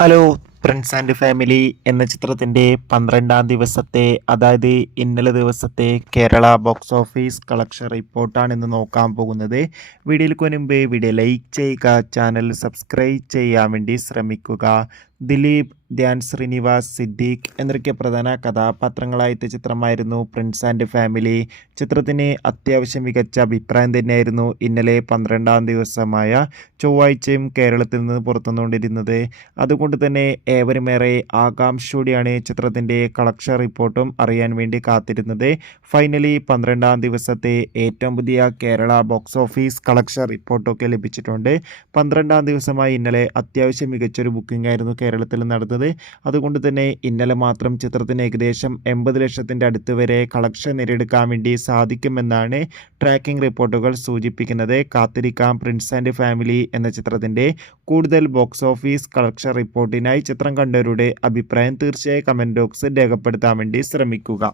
Hello friends and family എന്ന ചിത്രത്തിൻ്റെ 12-ാം ദിവസത്തെ അതായത് ഇന്നലെ ദിവസത്തെ കേരള ബോക്സ് ഓഫീസ് കളക്ഷൻ റിപ്പോർട്ടാണ് ഇന്ന് നോക്കാൻ പോകുന്നത്. വീഡിയോയിൽ മുൻപ് വീഡിയോ ലൈക്ക് ചെയ്യുക, ചാനൽ സബ്സ്ക്രൈബ് ചെയ്യാൻ വേണ്ടി ശ്രമിക്കുക. ദിലീപ്, ധ്യാൻ ശ്രീനിവാസ്, സിദ്ദീഖ് എന്നൊക്കെ പ്രധാന കഥാപാത്രങ്ങളായിട്ട് ചിത്രമായിരുന്നു ഫ്രണ്ട്സ് ആൻഡ് ഫാമിലി. ചിത്രത്തിന് അത്യാവശ്യം മികച്ച അഭിപ്രായം തന്നെയായിരുന്നു ഇന്നലെ 12-ാം ദിവസമായ ചൊവ്വാഴ്ചയും കേരളത്തിൽ നിന്ന് പുറത്തുവന്നുകൊണ്ടിരുന്നത്. അതുകൊണ്ട് തന്നെ ഏവരുമേറെ ആകാംക്ഷയോടെയാണ് ചിത്രത്തിൻ്റെ കളക്ഷൻ റിപ്പോർട്ടും അറിയാൻ വേണ്ടി കാത്തിരുന്നത്. ഫൈനലി 12-ാം ദിവസത്തെ ഏറ്റവും പുതിയ കേരള ബോക്സ് ഓഫീസ് കളക്ഷൻ റിപ്പോർട്ടൊക്കെ ലഭിച്ചിട്ടുണ്ട്. 12-ാം ദിവസമായി ഇന്നലെ അത്യാവശ്യം മികച്ചൊരു ബുക്കിംഗ് ആയിരുന്നു കേരളത്തിൽ നടന്നത്. അതുകൊണ്ട് തന്നെ ഇന്നലെ മാത്രം ചിത്രത്തിന് ഏകദേശം 80 ലക്ഷത്തിൻ്റെ അടുത്ത് വരെ കളക്ഷൻ നേടിയെടുക്കാൻ വേണ്ടി സാധിക്കുമെന്നാണ് ട്രാക്കിംഗ് റിപ്പോർട്ടുകൾ സൂചിപ്പിക്കുന്നത്. കാത്തിരിക്കാം പ്രിൻസ് ആൻഡ് ഫാമിലി എന്ന ചിത്രത്തിൻ്റെ കൂടുതൽ ബോക്സ് ഓഫീസ് കളക്ഷൻ റിപ്പോർട്ടിനായി. ചിത്രം കണ്ടവരുടെ അഭിപ്രായം തീർച്ചയായും കമൻറ്റ് ബോക്സിൽ രേഖപ്പെടുത്താൻ വേണ്ടി ശ്രമിക്കുക.